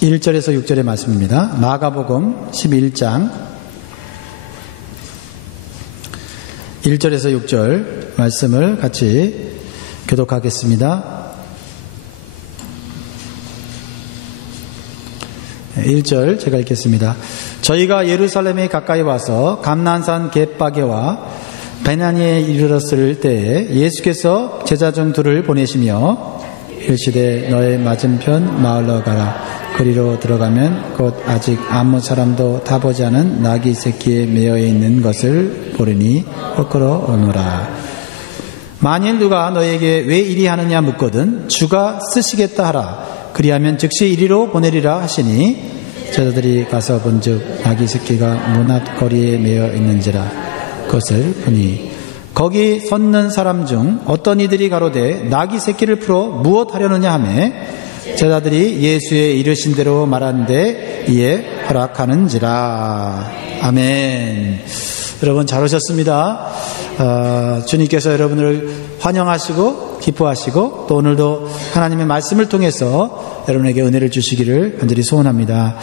1절에서 6절의 말씀입니다. 마가복음 11장 1절에서 6절 말씀을 같이 교독하겠습니다. 1절 제가 읽겠습니다. 저희가 예루살렘에 가까이 와서 감난산 벳바게와 베나니에 이르렀을 때에 예수께서 제자 중 둘을 보내시며 이르시되 너의 맞은편 마을로 가라. 거리로 들어가면 곧 아직 아무 사람도 타보지 않은 나귀 새끼에 매여 있는 것을 보르니 헛걸어 오너라. 만일 누가 너에게 왜 이리 하느냐 묻거든 주가 쓰시겠다 하라. 그리하면 즉시 이리로 보내리라 하시니 제자들이 가서 본즉 나귀 새끼가 문 앞 거리에 매여 있는지라. 그것을 보니 거기 섰는 사람 중 어떤 이들이 가로되 나귀 새끼를 풀어 무엇 하려느냐 하매 제자들이 예수의 이르신 대로 말하는데 이에 허락하는지라. 아멘. 여러분 잘 오셨습니다. 주님께서 여러분을 환영하시고 기뻐하시고 또 오늘도 하나님의 말씀을 통해서 여러분에게 은혜를 주시기를 간절히 소원합니다.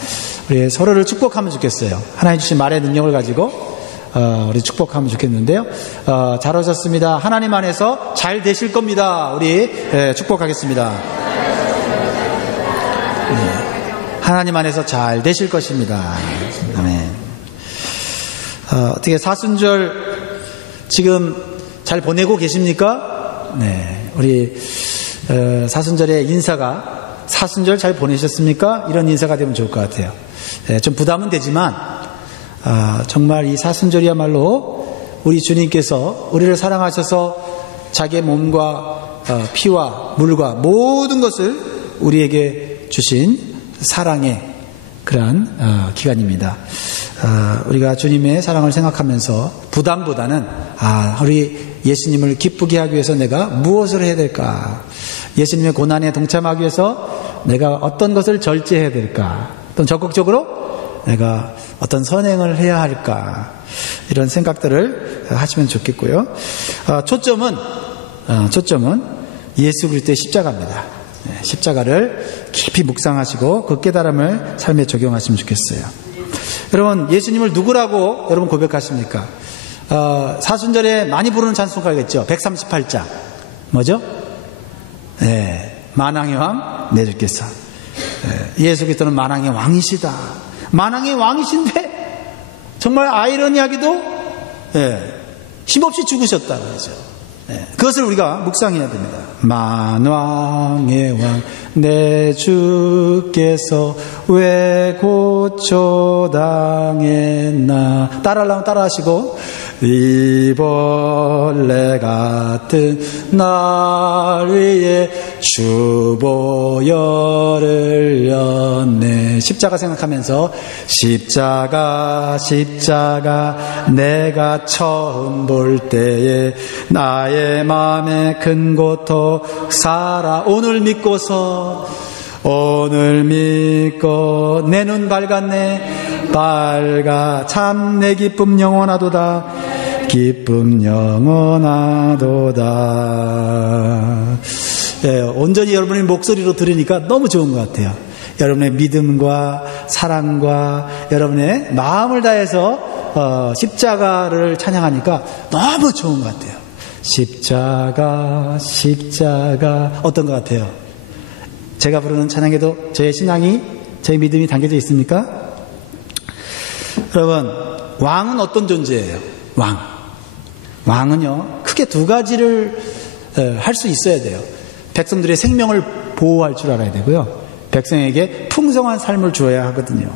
우리 서로를 축복하면 좋겠어요. 하나님 주신 말의 능력을 가지고 우리 축복하면 좋겠는데요. 잘 오셨습니다. 하나님 안에서 잘 되실 겁니다. 우리 축복하겠습니다. 하나님 안에서 잘 되실 것입니다. 아멘. 어떻게 사순절 지금 잘 보내고 계십니까? 네. 우리 사순절의 인사가 사순절 잘 보내셨습니까? 이런 인사가 되면 좋을 것 같아요. 좀 부담은 되지만 정말 이 사순절이야말로 우리 주님께서 우리를 사랑하셔서 자기의 몸과 피와 물과 모든 것을 우리에게 주신 사랑의 그러한 기간입니다. 우리가 주님의 사랑을 생각하면서 부담보다는 우리 예수님을 기쁘게 하기 위해서 내가 무엇을 해야 될까? 예수님의 고난에 동참하기 위해서 내가 어떤 것을 절제해야 될까? 또 적극적으로 내가 어떤 선행을 해야 할까? 이런 생각들을 하시면 좋겠고요. 초점은 예수 그리스도의 십자가입니다. 십자가를 깊이 묵상하시고 그 깨달음을 삶에 적용하시면 좋겠어요. 여러분 예수님을 누구라고 여러분 고백하십니까? 사순절에 많이 부르는 찬송가가 있죠. 138장 뭐죠? 만왕의 왕 내 주께서. 예수 그리스도는 만왕의 왕이시다. 만왕의 왕이신데 정말 아이러니하게도 힘없이 죽으셨다는 거죠. 그것을 우리가 묵상해야 됩니다. 만왕의 왕 내 주께서 왜 고초당했나. 따라하려면 따라하시고 이 벌레 같은 날 위에 주보혈을 흘렸네. 십자가 생각하면서 십자가 내가 처음 볼 때에 나의 마음에 큰 고통 살아. 오늘 믿고 내 눈 밝았네. 참 내 기쁨 영원하도다. 기쁨 영원하도다. 온전히 여러분의 목소리로 들으니까 너무 좋은 것 같아요. 여러분의 믿음과 사랑과 여러분의 마음을 다해서 십자가를 찬양하니까 너무 좋은 것 같아요. 십자가 어떤 것 같아요? 제가 부르는 찬양에도 저의 신앙이, 저의 믿음이 담겨져 있습니까? 여러분, 왕은 어떤 존재예요? 왕은요, 크게 두 가지를 할 수 있어야 돼요. 백성들의 생명을 보호할 줄 알아야 되고요. 백성에게 풍성한 삶을 주어야 하거든요.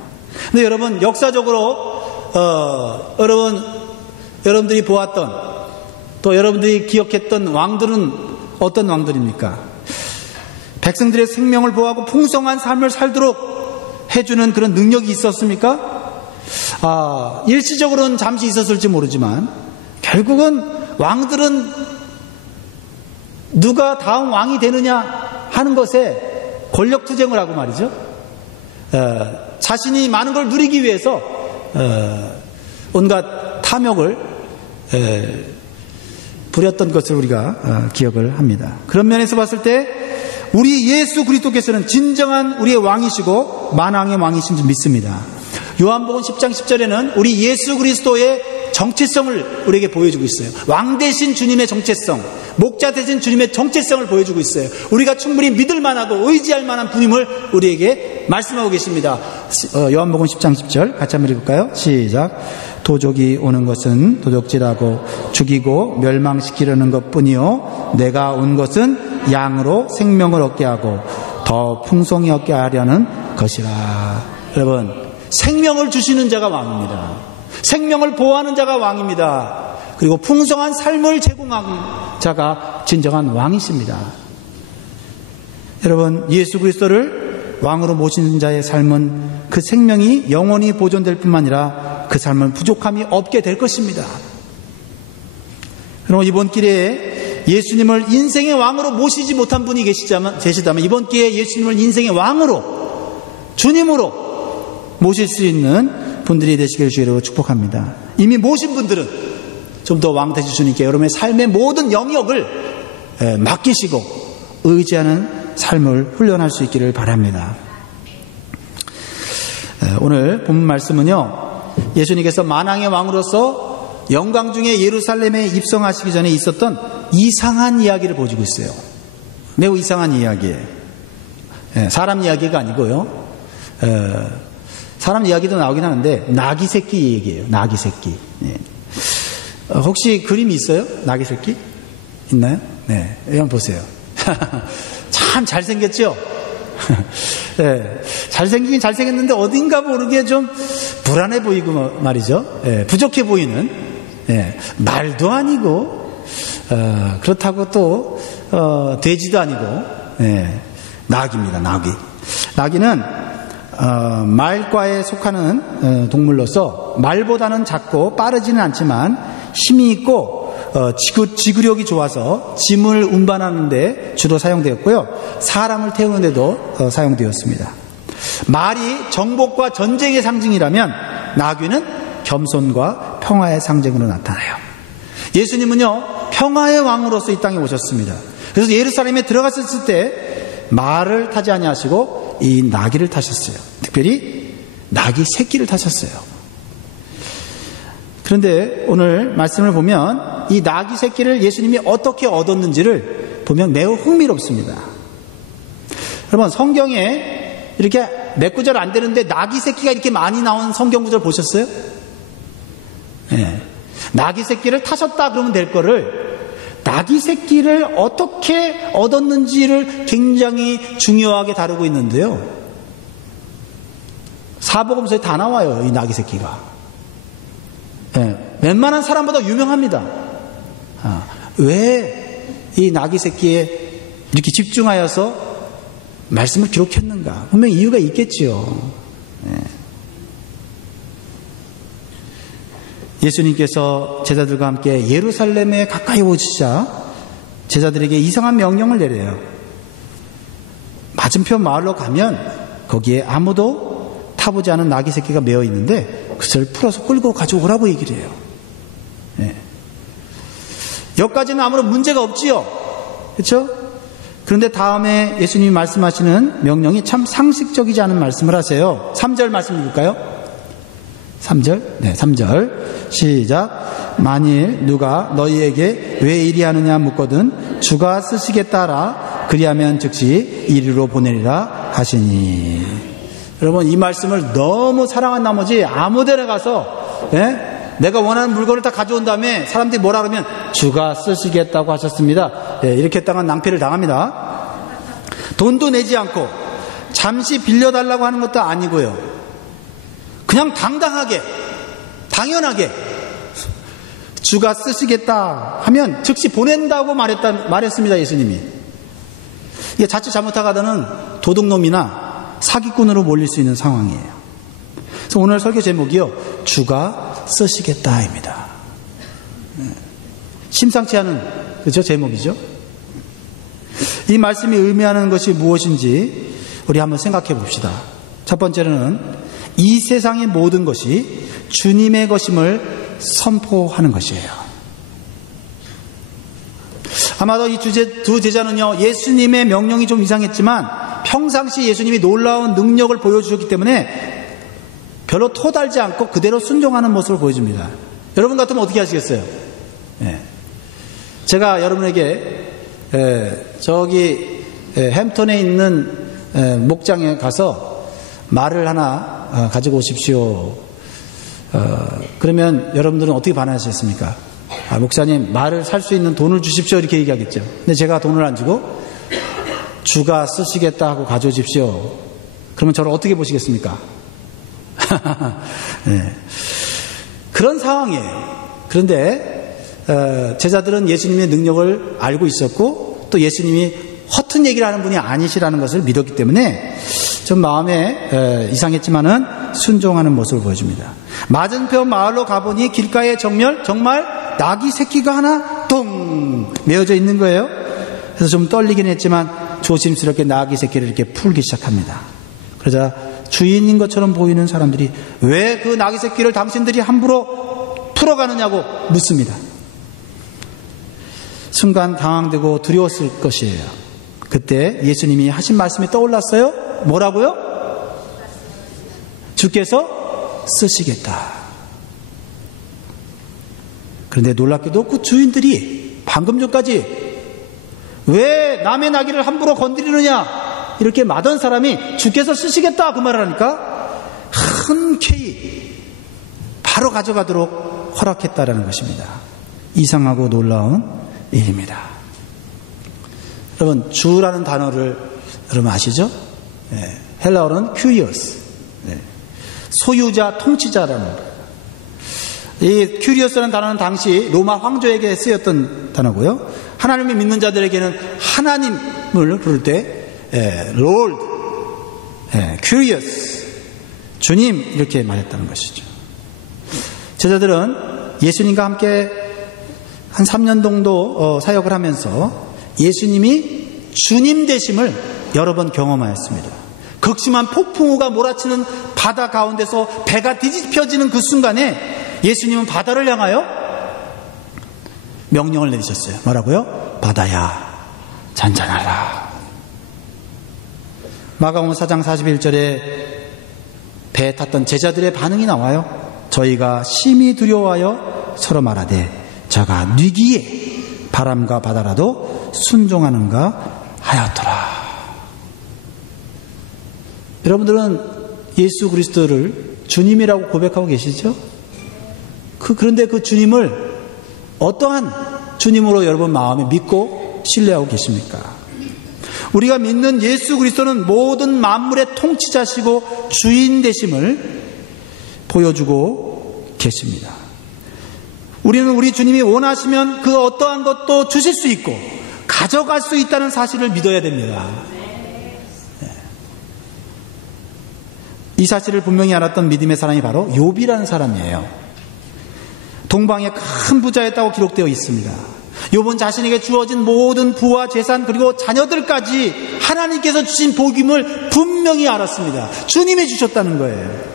근데 여러분, 역사적으로 여러분들이 보았던 또 여러분들이 기억했던 왕들은 어떤 왕들입니까? 백성들의 생명을 보호하고 풍성한 삶을 살도록 해주는 그런 능력이 있었습니까? 일시적으로는 잠시 있었을지 모르지만 결국은 왕들은 누가 다음 왕이 되느냐 하는 것에 권력투쟁을 하고 말이죠. 자신이 많은 걸 누리기 위해서 온갖 탐욕을 부렸던 것을 우리가 기억을 합니다. 그런 면에서 봤을 때 우리 예수 그리스도께서는 진정한 우리의 왕이시고 만왕의 왕이신 줄 믿습니다. 요한복음 10장 10절에는 우리 예수 그리스도의 정체성을 우리에게 보여주고 있어요. 왕 대신 주님의 정체성, 목자 대신 주님의 정체성을 보여주고 있어요. 우리가 충분히 믿을 만하고 의지할 만한 분임을 우리에게 말씀하고 계십니다. 요한복음 10장 10절 같이 한번 읽을까요? 시작. 도적이 오는 것은 도적질하고 죽이고 멸망시키려는 것뿐이요 내가 온 것은 양으로 생명을 얻게 하고 더 풍성히 얻게 하려는 것이라. 여러분, 생명을 주시는 자가 왕입니다. 생명을 보호하는 자가 왕입니다. 그리고 풍성한 삶을 제공하는 자가 진정한 왕이십니다. 여러분, 예수 그리스도를 왕으로 모시는 자의 삶은 그 생명이 영원히 보존될 뿐만 아니라 그 삶은 부족함이 없게 될 것입니다. 그럼 이번 기회에 예수님을 인생의 왕으로 모시지 못한 분이 계시다면 이번 기회에 예수님을 인생의 왕으로, 주님으로 모실 수 있는 분들이 되시기를 주의로 축복합니다. 이미 모신 분들은 좀 더 왕 되신 주님께 여러분의 삶의 모든 영역을 맡기시고 의지하는 삶을 훈련할 수 있기를 바랍니다. 오늘 본문 말씀은요, 예수님께서 만왕의 왕으로서 영광 중에 예루살렘에 입성하시기 전에 있었던 이상한 이야기를 보여주고 있어요. 매우 이상한 이야기예요. 사람 이야기가 아니고요, 사람 이야기도 나오긴 하는데 나귀 새끼 얘기예요. 나귀 새끼. 혹시 그림이 있어요? 나귀 새끼? 있나요? 네, 한번 보세요. 참 잘생겼죠? 네, 잘생기긴 잘생겼는데 어딘가 모르게 좀 불안해 보이고 말이죠. 부족해 보이는, 말도 아니고, 그렇다고 또 돼지도 아니고, 나귀입니다. 나귀. 나귀는 말과에 속하는 동물로서 말보다는 작고 빠르지는 않지만 힘이 있고 지구력이 좋아서 짐을 운반하는 데 주로 사용되었고요, 사람을 태우는 데도 사용되었습니다. 말이 정복과 전쟁의 상징이라면 나귀는 겸손과 평화의 상징으로 나타나요. 예수님은요, 평화의 왕으로서 이 땅에 오셨습니다. 그래서 예루살렘에 들어갔을 때 말을 타지 아니하시고 이 나귀를 타셨어요. 특별히 나귀 새끼를 타셨어요. 그런데 오늘 말씀을 보면 이 나귀 새끼를 예수님이 어떻게 얻었는지를 보면 매우 흥미롭습니다. 여러분, 성경에 이렇게 몇 구절 안 되는데 나귀 새끼가 이렇게 많이 나온 성경 구절 보셨어요? 나귀 새끼를 타셨다 그러면 될 거를 나귀 새끼를 어떻게 얻었는지를 굉장히 중요하게 다루고 있는데요, 사복음서에 다 나와요. 이 나귀 새끼가. 웬만한 사람보다 유명합니다. 왜 이 나귀 새끼에 이렇게 집중하여서 말씀을 기록했는가? 분명히 이유가 있겠지요. 예수님께서 제자들과 함께 예루살렘에 가까이 오시자 제자들에게 이상한 명령을 내려요. 맞은편 마을로 가면 거기에 아무도 타보지 않은 나귀 새끼가 메어 있는데 그것을 풀어서 끌고 가져오라고 얘기를 해요. 여기까지는 아무런 문제가 없지요. 그렇죠? 그런데 다음에 예수님이 말씀하시는 명령이 참 상식적이지 않은 말씀을 하세요. 3절 말씀 읽을까요? 3절? 네, 3절. 시작. 만일 누가 너희에게 왜 이리 하느냐 묻거든 주가 쓰시겠다라 그리하면 즉시 이리로 보내리라 하시니. 여러분, 이 말씀을 너무 사랑한 나머지 아무데나 가서 내가 원하는 물건을 다 가져온 다음에 사람들이 뭐라 그러면 주가 쓰시겠다고 하셨습니다. 이렇게 했다가 낭패를 당합니다. 돈도 내지 않고 잠시 빌려달라고 하는 것도 아니고요, 그냥 당당하게 당연하게 주가 쓰시겠다 하면 즉시 보낸다고 말했습니다. 예수님이. 이게 자칫 잘못하가다는 도둑놈이나 사기꾼으로 몰릴 수 있는 상황이에요. 그래서 오늘 설교 제목이요, 주가 쓰시겠다입니다. 심상치 않은, 그렇죠? 제목이죠. 이 말씀이 의미하는 것이 무엇인지 우리 한번 생각해 봅시다. 첫 번째로는 이 세상의 모든 것이 주님의 것임을 선포하는 것이에요. 아마도 이 두 제자는요, 예수님의 명령이 좀 이상했지만 평상시 예수님이 놀라운 능력을 보여주셨기 때문에 별로 토달지 않고 그대로 순종하는 모습을 보여줍니다. 여러분 같으면 어떻게 하시겠어요? 제가 여러분에게 저기 햄턴에 있는 목장에 가서 말을 하나 가지고 오십시오. 그러면 여러분들은 어떻게 반응하시겠습니까? 목사님, 말을 살 수 있는 돈을 주십시오, 이렇게 얘기하겠죠. 근데 제가 돈을 안 주고 주가 쓰시겠다 하고 가져오십시오. 그러면 저를 어떻게 보시겠습니까? 네. 그런 상황이에요. 그런데 제자들은 예수님의 능력을 알고 있었고 또 예수님이 허튼 얘기를 하는 분이 아니시라는 것을 믿었기 때문에 좀 마음에 이상했지만은 순종하는 모습을 보여줍니다. 맞은편 마을로 가보니 길가에 정말 낙이 새끼가 하나 똥 메어져 있는 거예요. 그래서 좀 떨리긴 했지만 조심스럽게 낙이 새끼를 이렇게 풀기 시작합니다. 그러자 주인인 것처럼 보이는 사람들이 왜 그 낙이 새끼를 당신들이 함부로 풀어가느냐고 묻습니다. 순간 당황되고 두려웠을 것이에요. 그때 예수님이 하신 말씀이 떠올랐어요. 뭐라고요? 주께서 쓰시겠다. 그런데 놀랍게도 그 주인들이 방금 전까지 왜 남의 나귀를 함부로 건드리느냐 이렇게 마던 사람이 주께서 쓰시겠다 그 말을 하니까 흔쾌히 바로 가져가도록 허락했다라는 것입니다. 이상하고 놀라운 일입니다. 여러분, 주라는 단어를 여러분 아시죠? 헬라어는 큐리어스, 소유자, 통치자라는 거예요. 이 큐리어스라는 단어는 당시 로마 황제에게 쓰였던 단어고요. 하나님을 믿는 자들에게는 하나님을 부를 때 롤드, 큐리어스, 주님 이렇게 말했다는 것이죠. 제자들은 예수님과 함께 한 3년 정도 사역을 하면서 예수님이 주님 되심을 여러 번 경험하였습니다. 극심한 폭풍우가 몰아치는 바다 가운데서 배가 뒤집혀지는 그 순간에 예수님은 바다를 향하여 명령을 내리셨어요. 뭐라고요? 바다야, 잔잔하라. 마가복음 4장 41절에 배에 탔던 제자들의 반응이 나와요. 저희가 심히 두려워하여 서로 말하되 저가 뉘기에 바람과 바다라도 순종하는가 하였더라. 여러분들은 예수 그리스도를 주님이라고 고백하고 계시죠? 그런데 그 주님을 어떠한 주님으로 여러분 마음에 믿고 신뢰하고 계십니까? 우리가 믿는 예수 그리스도는 모든 만물의 통치자시고 주인 되심을 보여주고 계십니다. 우리는 우리 주님이 원하시면 그 어떠한 것도 주실 수 있고 가져갈 수 있다는 사실을 믿어야 됩니다. 이 사실을 분명히 알았던 믿음의 사람이 바로 욥이라는 사람이에요. 동방에 큰 부자였다고 기록되어 있습니다. 욥은 자신에게 주어진 모든 부와 재산 그리고 자녀들까지 하나님께서 주신 복임을 분명히 알았습니다. 주님이 주셨다는 거예요.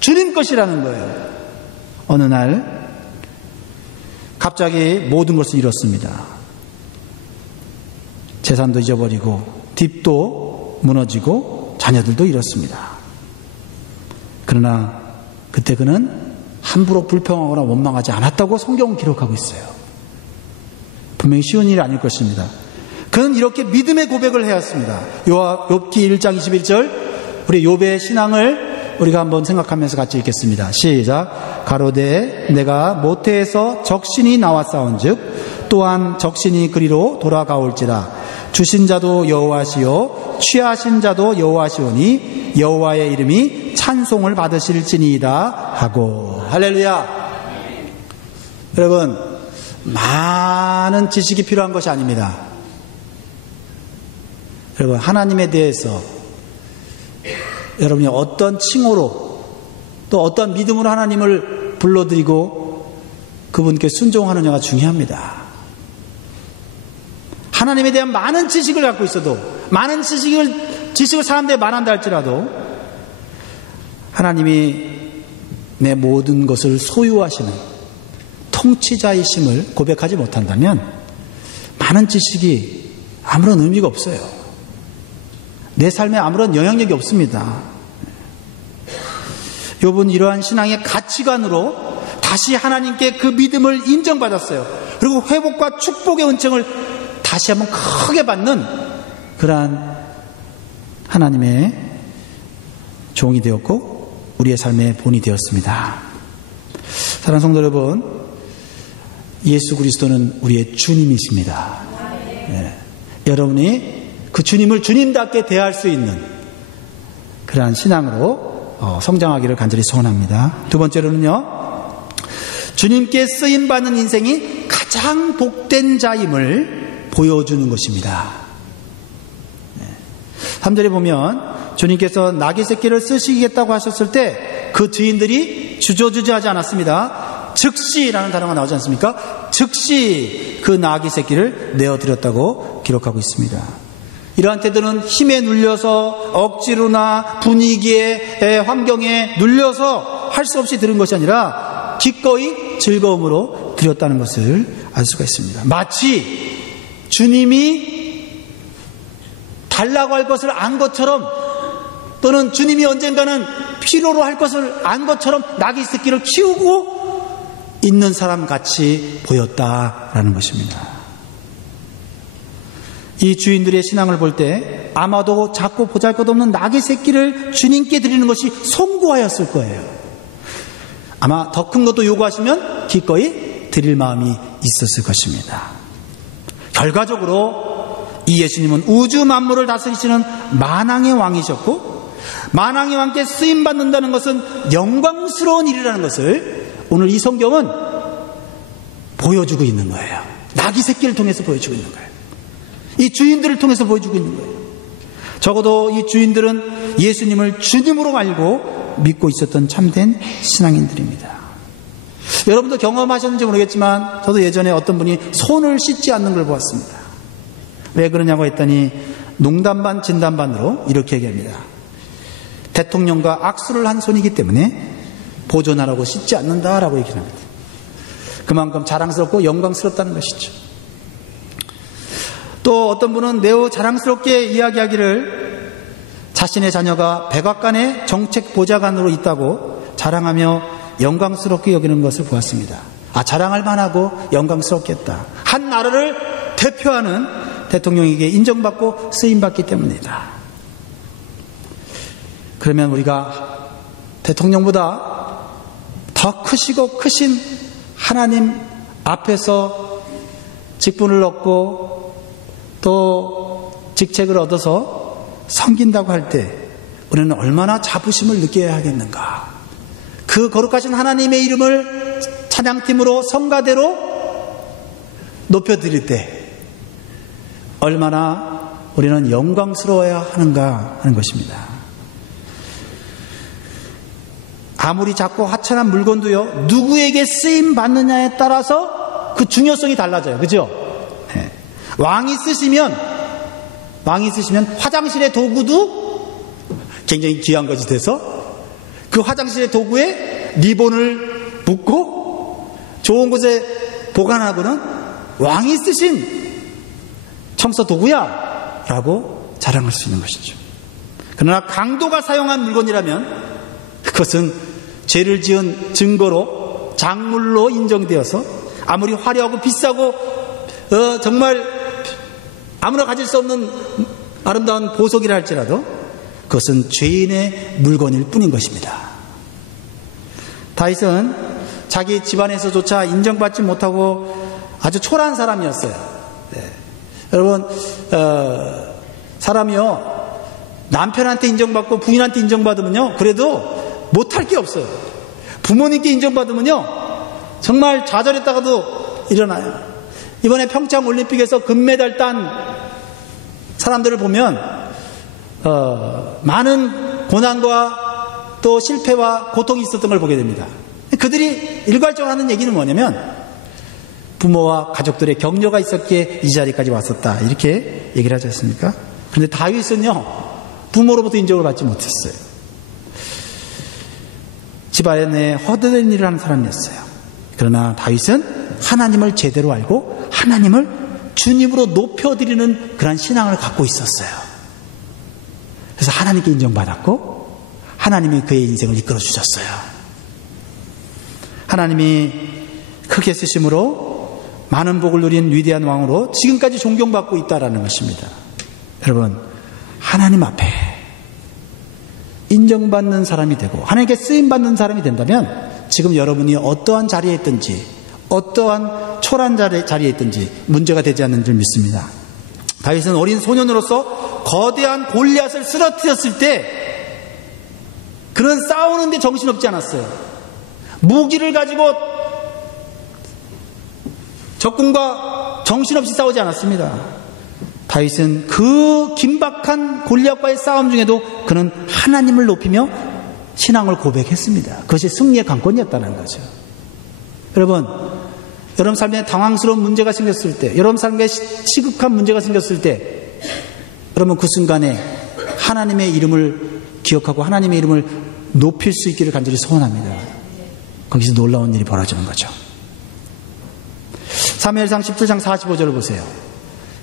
주님 것이라는 거예요. 어느 날 갑자기 모든 것을 잃었습니다. 재산도 잊어버리고 뒷도 무너지고 자녀들도 잃었습니다. 그러나 그때 그는 함부로 불평하거나 원망하지 않았다고 성경은 기록하고 있어요. 분명히 쉬운 일이 아닐 것입니다. 그는 이렇게 믿음의 고백을 해왔습니다. 욥기 1장 21절 우리 욥의 신앙을 우리가 한번 생각하면서 같이 읽겠습니다. 시작. 가로되 내가 모태에서 적신이 나왔사온즉 또한 적신이 그리로 돌아가올지라. 주신 자도 여호와시요 취하신 자도 여호와시오니 여호와의 이름이 찬송을 받으실지니이다 하고. 할렐루야. 여러분, 많은 지식이 필요한 것이 아닙니다. 여러분, 하나님에 대해서 여러분이 어떤 칭호로 또 어떤 믿음으로 하나님을 불러드리고 그분께 순종하느냐가 중요합니다. 하나님에 대한 많은 지식을 갖고 있어도 많은 지식을 사람들이 말한다 할지라도 하나님이 내 모든 것을 소유하시는 통치자이심을 고백하지 못한다면 많은 지식이 아무런 의미가 없어요. 내 삶에 아무런 영향력이 없습니다. 욥은 이러한 신앙의 가치관으로 다시 하나님께 그 믿음을 인정받았어요. 그리고 회복과 축복의 은총을 다시 한번 크게 받는 그러한 하나님의 종이 되었고 우리의 삶의 본이 되었습니다. 사랑하는 성도 여러분, 예수 그리스도는 우리의 주님이십니다. 네. 여러분이 그 주님을 주님답게 대할 수 있는 그러한 신앙으로 성장하기를 간절히 소원합니다. 두 번째로는요, 주님께 쓰임받는 인생이 가장 복된 자임을 보여주는 것입니다. 3절에 보면 주님께서 나귀 새끼를 쓰시겠다고 하셨을 때 그 주인들이 주저주저하지 않았습니다. 즉시라는 단어가 나오지 않습니까? 즉시 그 나귀 새끼를 내어드렸다고 기록하고 있습니다. 이러한 태도는 힘에 눌려서 억지로나 분위기에 환경에 눌려서 할 수 없이 들은 것이 아니라 기꺼이 즐거움으로 드렸다는 것을 알 수가 있습니다. 마치 주님이 달라고 할 것을 안 것처럼, 또는 주님이 언젠가는 필요로 할 것을 안 것처럼 나귀 새끼를 키우고 있는 사람 같이 보였다라는 것입니다. 이 주인들의 신앙을 볼 때 아마도 작고 보잘것없는 나귀 새끼를 주님께 드리는 것이 송구하였을 거예요. 아마 더 큰 것도 요구하시면 기꺼이 드릴 마음이 있었을 것입니다. 결과적으로 이 예수님은 우주 만물을 다스리시는 만왕의 왕이셨고, 만왕의 왕께 쓰임받는다는 것은 영광스러운 일이라는 것을 오늘 이 성경은 보여주고 있는 거예요. 나귀 새끼를 통해서 보여주고 있는 거예요. 이 주인들을 통해서 보여주고 있는 거예요. 적어도 이 주인들은 예수님을 주님으로 알고 믿고 있었던 참된 신앙인들입니다. 여러분도 경험하셨는지 모르겠지만 저도 예전에 어떤 분이 손을 씻지 않는 걸 보았습니다. 왜 그러냐고 했더니 농담 반 진담 반으로 이렇게 얘기합니다. 대통령과 악수를 한 손이기 때문에 보존하라고 씻지 않는다라고 얘기를 합니다. 그만큼 자랑스럽고 영광스럽다는 것이죠. 또 어떤 분은 매우 자랑스럽게 이야기하기를 자신의 자녀가 백악관의 정책 보좌관으로 있다고 자랑하며 영광스럽게 여기는 것을 보았습니다. 자랑할 만하고 영광스럽겠다. 한 나라를 대표하는 대통령에게 인정받고 쓰임받기 때문이다. 그러면 우리가 대통령보다 더 크시고 크신 하나님 앞에서 직분을 얻고 또 직책을 얻어서 섬긴다고 할 때 우리는 얼마나 자부심을 느껴야 하겠는가. 그 거룩하신 하나님의 이름을 찬양팀으로 성가대로 높여드릴 때 얼마나 우리는 영광스러워야 하는가 하는 것입니다. 아무리 작고 하찮은 물건도요, 누구에게 쓰임 받느냐에 따라서 그 중요성이 달라져요. 그죠? 네. 왕이 쓰시면 화장실의 도구도 굉장히 귀한 것이 돼서 그 화장실의 도구에 리본을 묶고 좋은 곳에 보관하고는 왕이 쓰신 청소 도구야 라고 자랑할 수 있는 것이죠. 그러나 강도가 사용한 물건이라면 그것은 죄를 지은 증거로 작물로 인정되어서 아무리 화려하고 비싸고 정말 아무나 가질 수 없는 아름다운 보석이라 할지라도 그것은 죄인의 물건일 뿐인 것입니다. 다윗은 자기 집안에서조차 인정받지 못하고 아주 초라한 사람이었어요. 네. 여러분, 사람이요, 남편한테 인정받고 부인한테 인정받으면요, 그래도 못할 게 없어요. 부모님께 인정받으면요, 정말 좌절했다가도 일어나요. 이번에 평창 올림픽에서 금메달 딴 사람들을 보면 많은 고난과 또 실패와 고통이 있었던 걸 보게 됩니다. 그들이 일괄적으로 하는 얘기는 뭐냐면 부모와 가족들의 격려가 있었기에 이 자리까지 왔었다, 이렇게 얘기를 하지 않습니까? 그런데 다윗은요, 부모로부터 인정을 받지 못했어요. 집안에 허드렛 일을 하는 사람이었어요. 그러나 다윗은 하나님을 제대로 알고 하나님을 주님으로 높여드리는 그런 신앙을 갖고 있었어요. 그래서 하나님께 인정받았고 하나님이 그의 인생을 이끌어 주셨어요. 하나님이 크게 쓰심으로 많은 복을 누린 위대한 왕으로 지금까지 존경받고 있다라는 것입니다. 여러분, 하나님 앞에 인정받는 사람이 되고 하나님께 쓰임받는 사람이 된다면 지금 여러분이 어떠한 자리에 있든지 어떠한 초라한 자리에 있든지 문제가 되지 않는 줄 믿습니다. 다윗은 어린 소년으로서 거대한 골리앗을 쓰러뜨렸을 때 그는 싸우는데 정신없지 않았어요. 무기를 가지고 적군과 정신없이 싸우지 않았습니다. 다윗은 그 긴박한 골리앗과의 싸움 중에도 그는 하나님을 높이며 신앙을 고백했습니다. 그것이 승리의 관건이었다는 거죠. 여러분 삶에 당황스러운 문제가 생겼을 때, 여러분 삶에 시급한 문제가 생겼을 때, 여러분 그 순간에 하나님의 이름을 기억하고 하나님의 이름을 높일 수 있기를 간절히 소원합니다. 거기서 놀라운 일이 벌어지는 거죠. 사무엘상 17장 45절을 보세요.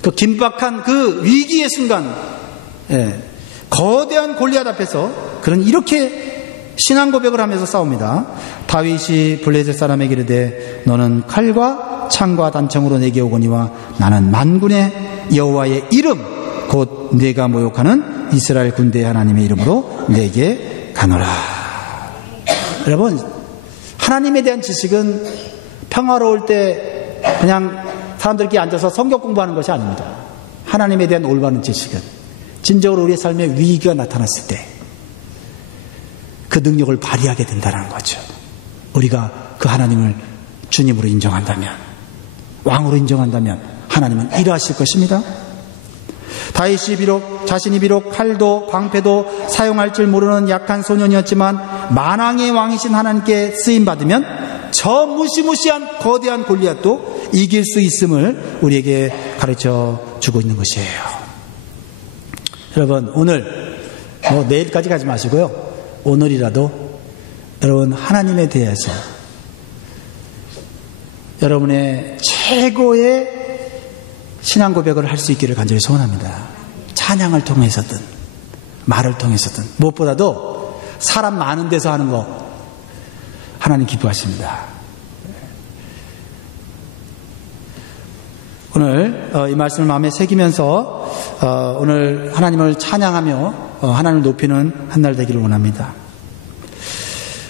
그 긴박한 그 위기의 순간, 거대한 골리앗 앞에서 그는 이렇게 신앙 고백을 하면서 싸웁니다. 다윗이 블레셋 사람에게 이르되 너는 칼과 창과 단청으로 내게 오거니와 나는 만군의 여호와의 이름 곧 네가 모욕하는 이스라엘 군대의 하나님의 이름으로 내게 가노라. 여러분, 하나님에 대한 지식은 평화로울 때 그냥 사람들끼리 앉아서 성경 공부하는 것이 아닙니다. 하나님에 대한 올바른 지식은 진정으로 우리의 삶에 위기가 나타났을 때 그 능력을 발휘하게 된다는 거죠. 우리가 그 하나님을 주님으로 인정한다면, 왕으로 인정한다면 하나님은 일하실 것입니다. 다윗이 자신이 비록 칼도 방패도 사용할 줄 모르는 약한 소년이었지만 만왕의 왕이신 하나님께 쓰임받으면 저 무시무시한 거대한 골리앗도 이길 수 있음을 우리에게 가르쳐 주고 있는 것이에요. 여러분, 오늘 내일까지 가지 마시고요, 오늘이라도 여러분 하나님에 대해서 여러분의 최고의 신앙 고백을 할 수 있기를 간절히 소원합니다. 찬양을 통해서든 말을 통해서든 무엇보다도 사람 많은 데서 하는 거 하나님 기뻐하십니다. 오늘 이 말씀을 마음에 새기면서 오늘 하나님을 찬양하며 하나님을 높이는 한 날 되기를 원합니다.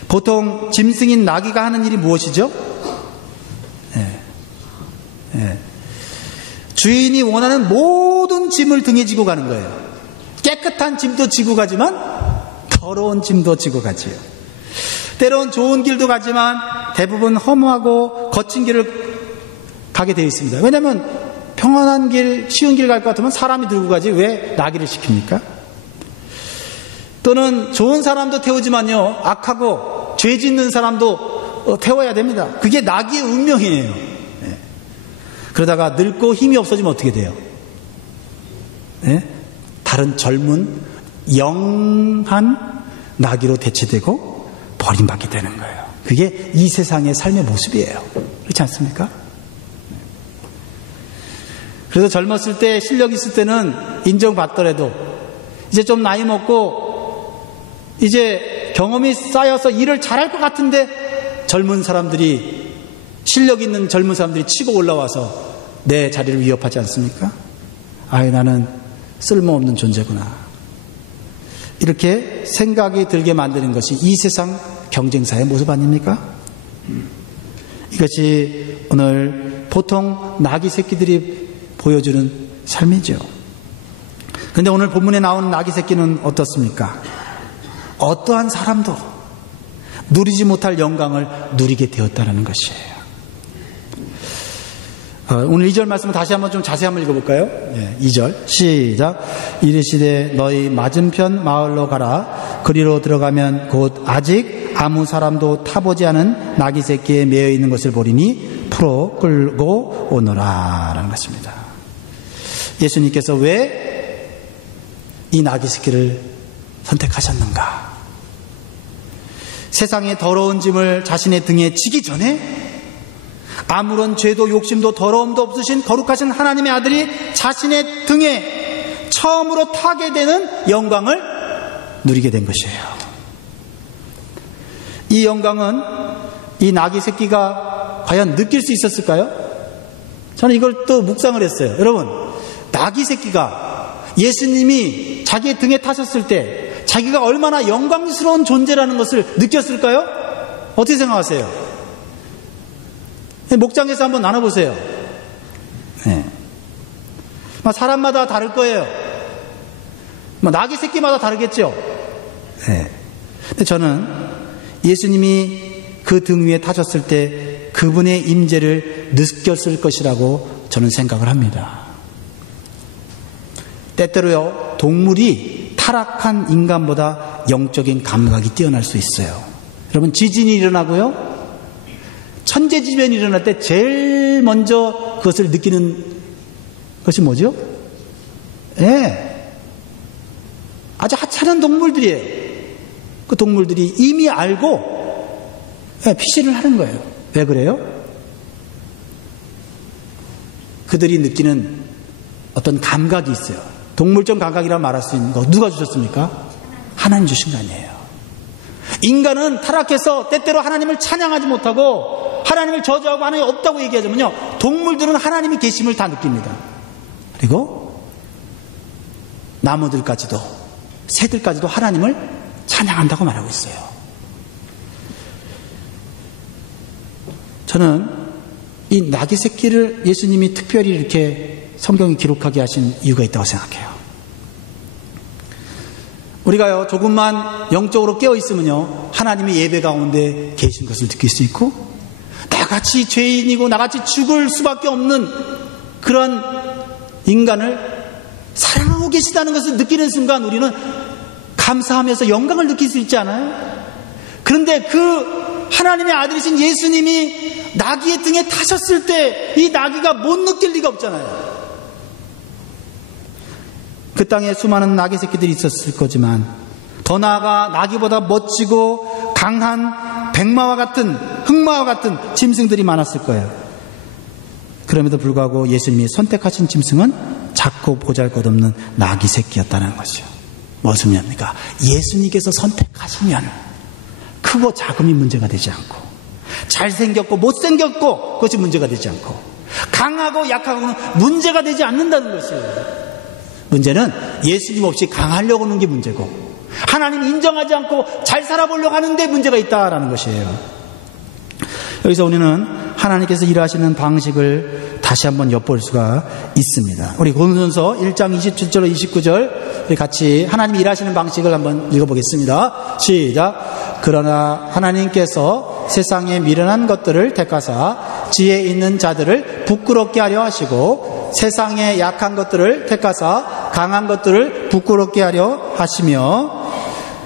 보통 짐승인 나귀가 하는 일이 무엇이죠? 주인이 원하는 모든 짐을 등에 지고 가는 거예요. 깨끗한 짐도 지고 가지만 더러운 짐도 지고 가지요. 때론 좋은 길도 가지만 대부분 허무하고 거친 길을 가게 되어 있습니다. 왜냐하면 평안한 길, 쉬운 길 갈 것 같으면 사람이 들고 가지 왜 나귀를 시킵니까? 또는 좋은 사람도 태우지만요, 악하고 죄 짓는 사람도 태워야 됩니다. 그게 나귀의 운명이에요. 그러다가 늙고 힘이 없어지면 어떻게 돼요? 다른 젊은 영한 나귀로 대체되고 버림받게 되는 거예요. 그게 이 세상의 삶의 모습이에요. 그렇지 않습니까? 그래서 젊었을 때 실력 있을 때는 인정받더라도 이제 좀 나이 먹고 이제 경험이 쌓여서 일을 잘할 것 같은데 젊은 사람들이, 실력 있는 젊은 사람들이 치고 올라와서 내 자리를 위협하지 않습니까? 아이, 나는 쓸모없는 존재구나. 이렇게 생각이 들게 만드는 것이 이 세상 경쟁사의 모습 아닙니까? 이것이 오늘 보통 나귀 새끼들이 보여주는 삶이죠. 그런데 오늘 본문에 나오는 나귀 새끼는 어떻습니까? 어떠한 사람도 누리지 못할 영광을 누리게 되었다는 것이에요. 오늘 2절 말씀을 다시 한번 좀 자세히 한번 읽어볼까요? 2절 시작. 이르시되 너희 맞은편 마을로 가라. 그리로 들어가면 곧 아직 아무 사람도 타보지 않은 나귀 새끼에 매여 있는 것을 보리니 풀어 끌고 오너라 라는 것입니다. 예수님께서 왜 이 나귀 새끼를 선택하셨는가? 세상의 더러운 짐을 자신의 등에 지기 전에 아무런 죄도 욕심도 더러움도 없으신 거룩하신 하나님의 아들이 자신의 등에 처음으로 타게 되는 영광을 누리게 된 것이에요. 이 영광은 이 나귀 새끼가 과연 느낄 수 있었을까요? 저는 이걸 또 묵상을 했어요. 여러분, 나귀 새끼가 예수님이 자기의 등에 타셨을 때 자기가 얼마나 영광스러운 존재라는 것을 느꼈을까요? 어떻게 생각하세요? 목장에서 한번 나눠보세요. 네. 사람마다 다를 거예요. 나귀 새끼마다 다르겠죠. 네. 근데 저는 예수님이 그 등 위에 타셨을 때 그분의 임재를 느꼈을 것이라고 저는 생각을 합니다. 때때로요, 동물이 타락한 인간보다 영적인 감각이 뛰어날 수 있어요. 여러분, 지진이 일어나고요, 천재지변이 일어날 때 제일 먼저 그것을 느끼는 것이 뭐죠? 예. 아주 하찮은 동물들이에요. 그 동물들이 이미 알고 피신을 하는 거예요. 왜 그래요? 그들이 느끼는 어떤 감각이 있어요. 동물적 감각이라 말할 수 있는 거 누가 주셨습니까? 하나님 주신 거 아니에요. 인간은 타락해서 때때로 하나님을 찬양하지 못하고 하나님을 저주하고 하나님이 없다고 얘기하자면요, 동물들은 하나님이 계심을 다 느낍니다. 그리고 나무들까지도, 새들까지도 하나님을 찬양한다고 말하고 있어요. 저는 이 나귀 새끼를 예수님이 특별히 이렇게 성경에 기록하게 하신 이유가 있다고 생각해요. 우리가요, 조금만 영적으로 깨어있으면요, 하나님의 예배 가운데 계신 것을 느낄 수 있고, 나같이 죄인이고 나같이 죽을 수밖에 없는 그런 인간을 사랑하고 계시다는 것을 느끼는 순간 우리는 감사하면서 영광을 느낄 수 있지 않아요? 그런데 그 하나님의 아들이신 예수님이 나귀의 등에 타셨을 때 이 나귀가 못 느낄 리가 없잖아요. 그 땅에 수많은 나귀 새끼들이 있었을 거지만 더 나아가 나귀보다 멋지고 강한 백마와 같은, 흑마와 같은 짐승들이 많았을 거예요. 그럼에도 불구하고 예수님이 선택하신 짐승은 작고 보잘것없는 나귀 새끼였다는 것이요. 무슨 의미입니까? 예수님께서 선택하시면 크고 작음이 문제가 되지 않고, 잘생겼고 못생겼고 그것이 문제가 되지 않고, 강하고 약하고는 문제가 되지 않는다는 것이에요. 문제는 예수님 없이 강하려고 하는 게 문제고, 하나님 인정하지 않고 잘 살아보려고 하는데 문제가 있다라는 것이에요. 여기서 우리는 하나님께서 일하시는 방식을 다시 한번 엿볼 수가 있습니다. 우리 고린도전서 1장 27절 29절 우리 같이 하나님이 일하시는 방식을 한번 읽어보겠습니다. 시작. 그러나 하나님께서 세상에 미련한 것들을 택하사 지혜 있는 자들을 부끄럽게 하려 하시고, 세상에 약한 것들을 택하사 강한 것들을 부끄럽게 하려 하시며,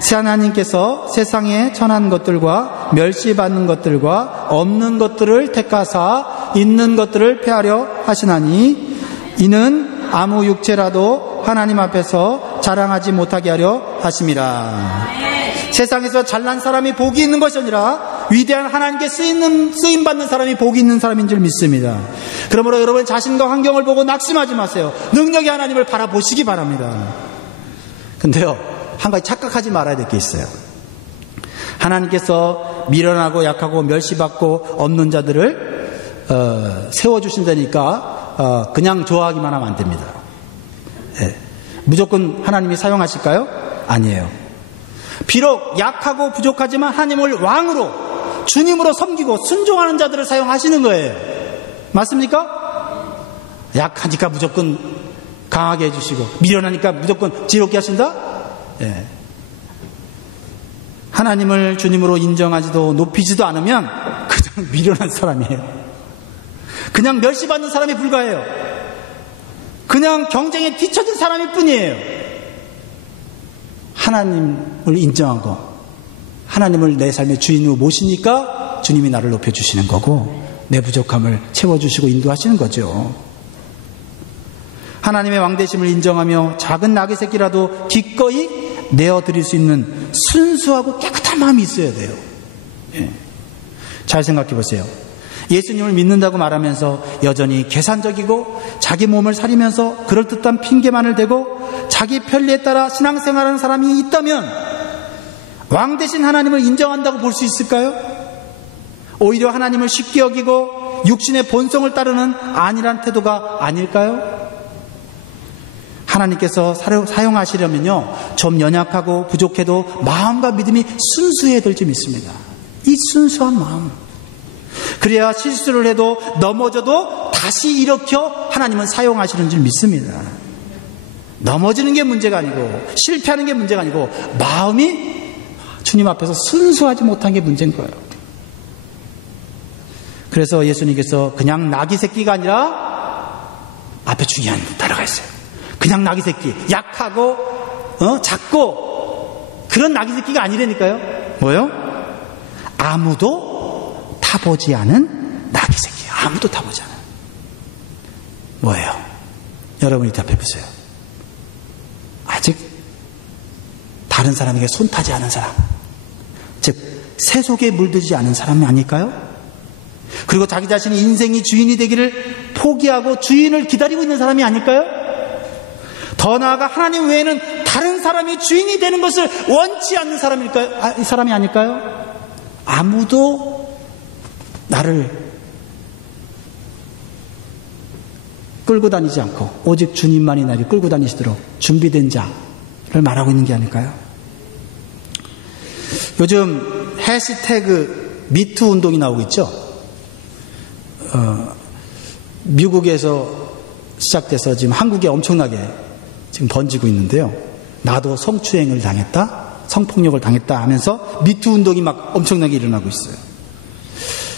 하나님께서 세상에 천한 것들과 멸시받는 것들과 없는 것들을 택하사 있는 것들을 폐하려 하시나니, 이는 아무 육체라도 하나님 앞에서 자랑하지 못하게 하려 하심이라. 세상에서 잘난 사람이 복이 있는 것이 아니라 위대한 하나님께 쓰임받는 사람이 복이 있는 사람인 줄 믿습니다. 그러므로 여러분 자신과 환경을 보고 낙심하지 마세요. 능력의 하나님을 바라보시기 바랍니다. 근데요, 한 가지 착각하지 말아야 될 게 있어요. 하나님께서 미련하고 약하고 멸시받고 없는 자들을 세워주신다니까 그냥 좋아하기만 하면 안 됩니다. 네. 무조건 하나님이 사용하실까요? 아니에요. 비록 약하고 부족하지만 하나님을 왕으로, 주님으로 섬기고 순종하는 자들을 사용하시는 거예요. 맞습니까? 약하니까 무조건 강하게 해주시고, 미련하니까 무조건 지혜롭게 하신다? 예. 하나님을 주님으로 인정하지도 높이지도 않으면 그냥 미련한 사람이에요. 그냥 멸시받는 사람에 불과해요. 그냥 경쟁에 뒤처진 사람일 뿐이에요. 하나님을 인정하고 하나님을 내 삶의 주인으로 모시니까 주님이 나를 높여주시는 거고, 내 부족함을 채워주시고 인도하시는 거죠. 하나님의 왕되심을 인정하며 작은 나귀 새끼라도 기꺼이 내어드릴 수 있는 순수하고 깨끗한 마음이 있어야 돼요. 예. 잘 생각해 보세요. 예수님을 믿는다고 말하면서 여전히 계산적이고 자기 몸을 사리면서 그럴듯한 핑계만을 대고 자기 편리에 따라 신앙생활하는 사람이 있다면 왕 대신 하나님을 인정한다고 볼 수 있을까요? 오히려 하나님을 쉽게 여기고 육신의 본성을 따르는 안일한 태도가 아닐까요? 하나님께서 사용하시려면요, 좀 연약하고 부족해도 마음과 믿음이 순수해야 될 줄 믿습니다. 이 순수한 마음, 그래야 실수를 해도 넘어져도 다시 일으켜 하나님은 사용하시는 줄 믿습니다. 넘어지는 게 문제가 아니고 실패하는 게 문제가 아니고 마음이 주님 앞에서 순수하지 못한 게 문제인 거예요. 그래서 예수님께서 그냥 나귀 새끼가 아니라 앞에 중요한 단어가 있어요. 그냥 나귀 새끼, 약하고 작고 그런 나귀 새끼가 아니라니까요. 뭐요? 아무도 타보지 않은 나귀 새끼. 아무도 타보지 않은. 뭐예요? 여러분이 답해 보세요. 아직 다른 사람에게 손 타지 않은 사람, 즉 세속에 물들지 않은 사람이 아닐까요? 그리고 자기 자신이 인생이 주인이 되기를 포기하고 주인을 기다리고 있는 사람이 아닐까요? 더 나아가 하나님 외에는 다른 사람이 주인이 되는 것을 원치 않는 사람일까요? 이 사람이 아닐까요? 아무도 나를 끌고 다니지 않고 오직 주님만이 나를 끌고 다니시도록 준비된 자를 말하고 있는 게 아닐까요? 요즘 해시태그 미투 운동이 나오고 있죠. 미국에서 시작돼서 지금 한국에 엄청나게 지금 번지고 있는데요. 나도 성추행을 당했다, 성폭력을 당했다 하면서 미투 운동이 막 엄청나게 일어나고 있어요.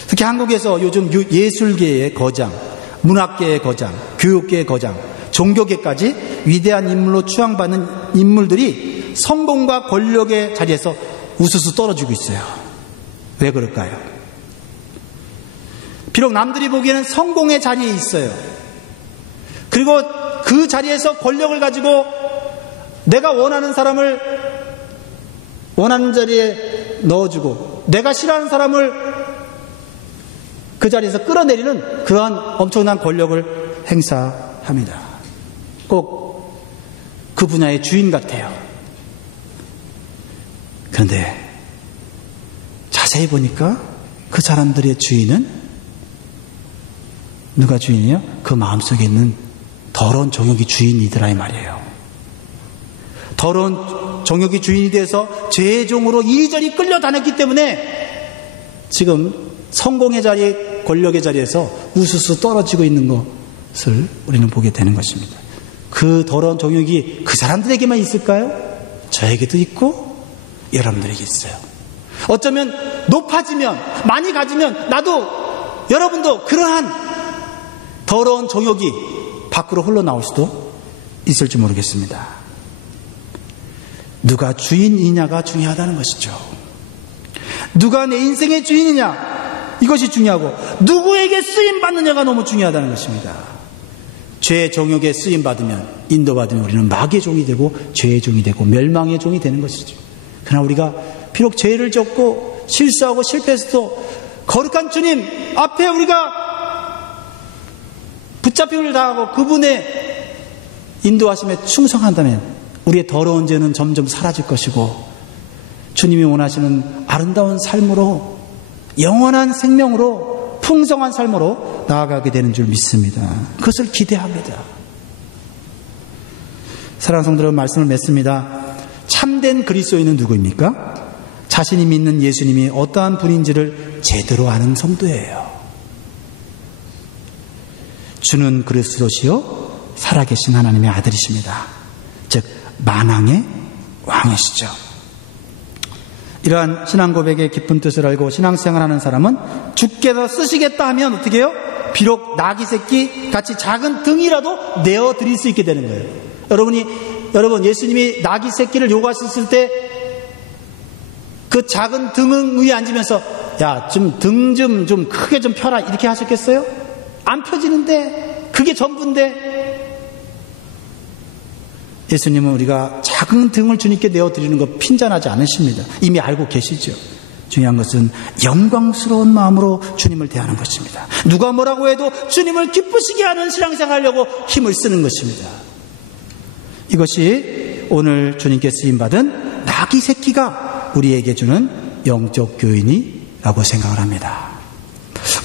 특히 한국에서 요즘 예술계의 거장, 문학계의 거장, 교육계의 거장, 종교계까지 위대한 인물로 추앙받는 인물들이 성공과 권력의 자리에서 우수수 떨어지고 있어요. 왜 그럴까요? 비록 남들이 보기에는 성공의 자리에 있어요. 그리고 그 자리에서 권력을 가지고 내가 원하는 사람을 원하는 자리에 넣어주고 내가 싫어하는 사람을 그 자리에서 끌어내리는 그러한 엄청난 권력을 행사합니다. 꼭 그 분야의 주인 같아요. 그런데 자세히 보니까 그 사람들의 주인은 누가 주인이에요? 그 마음속에 있는 더러운 정욕이 주인이더라 이 말이에요. 더러운 정욕이 주인이 돼서 죄의 종으로 이리저리 끌려다녔기 때문에 지금 성공의 자리, 권력의 자리에서 우수수 떨어지고 있는 것을 우리는 보게 되는 것입니다. 그 더러운 정욕이 그 사람들에게만 있을까요? 저에게도 있고 여러분들에게 있어요. 어쩌면 높아지면, 많이 가지면 나도, 여러분도 그러한 더러운 정욕이 밖으로 흘러나올 수도 있을지 모르겠습니다. 누가 주인이냐가 중요하다는 것이죠. 누가 내 인생의 주인이냐, 이것이 중요하고 누구에게 쓰임받느냐가 너무 중요하다는 것입니다. 죄의 정욕에 쓰임받으면, 인도받으면 우리는 마귀의 종이 되고 죄의 종이 되고 멸망의 종이 되는 것이죠. 그러나 우리가 비록 죄를 졌고 실수하고 실패했어도 거룩한 주님 앞에 우리가 붙잡힘을 당하고 그분의 인도하심에 충성한다면 우리의 더러운 죄는 점점 사라질 것이고 주님이 원하시는 아름다운 삶으로, 영원한 생명으로, 풍성한 삶으로 나아가게 되는 줄 믿습니다. 그것을 기대합니다. 사랑하는 성도 여러분, 말씀을 맺습니다. 참된 그리스도인은 누구입니까? 자신이 믿는 예수님이 어떠한 분인지를 제대로 아는 성도예요. 주는 그리스도시요 살아계신 하나님의 아들이십니다. 즉 만왕의 왕이시죠. 이러한 신앙 고백의 깊은 뜻을 알고 신앙생활하는 사람은 주께서 쓰시겠다 하면 어떻게 해요? 비록 나귀 새끼 같이 작은 등이라도 내어드릴 수 있게 되는 거예요. 여러분 예수님이 나귀 새끼를 요구하셨을 때 그 작은 등 위에 앉으면서 야, 좀 등 좀 크게 좀 펴라 이렇게 하셨겠어요? 안 펴지는데, 그게 전부인데. 예수님은 우리가 작은 등을 주님께 내어드리는 거 핀잔하지 않으십니다. 이미 알고 계시죠. 중요한 것은 영광스러운 마음으로 주님을 대하는 것입니다. 누가 뭐라고 해도 주님을 기쁘시게 하는 신앙생활 하려고 힘을 쓰는 것입니다. 이것이 오늘 주님께 쓰임받은 나귀 새끼가 우리에게 주는 영적 교인이라고 생각을 합니다.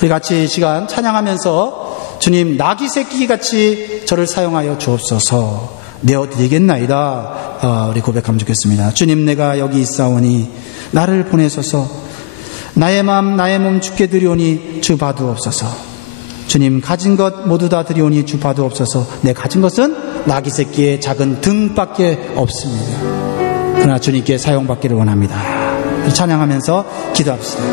우리 같이 이 시간 찬양하면서 주님 나귀 새끼같이 저를 사용하여 주옵소서 내어드리겠나이다. 우리 고백하면 좋겠습니다. 주님, 내가 여기 있사오니 나를 보내소서. 나의 마음 나의 몸 주께 드리오니 주 봐두옵소서. 주님, 가진 것 모두 다 드리오니 주 봐두옵소서. 내 가진 것은 나귀 새끼의 작은 등밖에 없습니다. 그러나 주님께 사용받기를 원합니다. 찬양하면서 기도합시다.